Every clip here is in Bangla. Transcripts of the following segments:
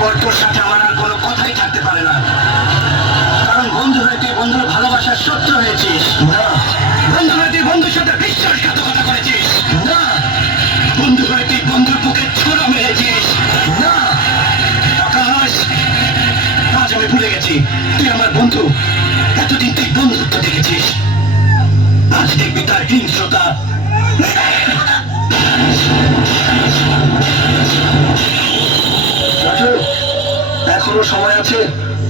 এরপর তোর সাথে আমার আর কোনো কথাই থাকতে পারে না, কারণ বন্ধু হয়ে তুই বন্ধুর ভালোবাসার শত্রু হয়েছিস। না, বন্ধু হয়ে তুই বন্ধুর সাথে বিশ্বাসঘাতকতা করেছিস। না, বন্ধু হয়ে তুই বন্ধুর বুকে ছুরা মেরেছিস। না আকাশ, আজ আমি ভুলে গেছি তুই আমার বন্ধু। এতদিন তুই বন্ধুত্ব দেখেছিস, আজ দেখবি তার হিংস্রতা। এখনো সময় আছে,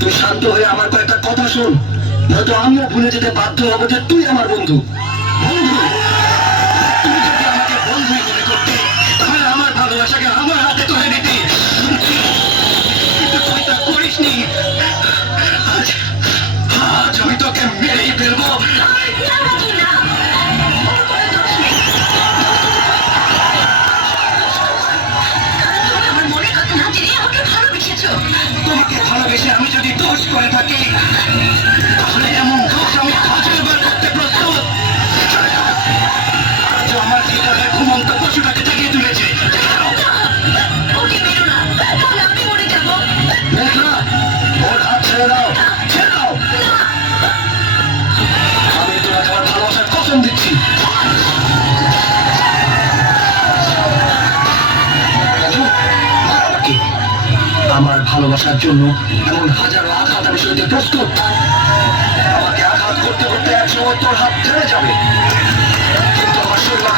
তুই শান্ত হয়ে আমার কয়েকটা কথা শোন, নয়তো আমিও ভুলে যেতে বাধ্য হবো যে তুই আমার বন্ধু। বন্ধু, তুই যদি আমাকে বন্ধুই মনে করতে, তাহলে আমার ভালোবাসাকে আমার হাতে তুলে দিতি, কিন্তু তুই তা করিসনি। আজ আজ আমি তোকে মেরেই ফেলবো। তোমাকে ভালোবেসে আমি যদি দোষ করে থাকি, তাহলে এমন দোষ আমি 1000 বার করতে প্রস্তুত। আজ আমার হৃদয়ে ঘুমন্ত পশুটাকে জাগিয়ে তুলেছে। মেঘনা, ওর হাত ছেড়ে দাও, ছেড়ে দাও। আমি তোমাকে আমার ভালোবাসার কসম দিচ্ছি। আমার ভালোবাসার জন্য এমন হাজারো আঘাত আমি সইতে প্রস্তুত। আমাকে আঘাত করতে করতে একসময় তোর হাত ছেড়ে যাবে, কিন্তু আমার শরীর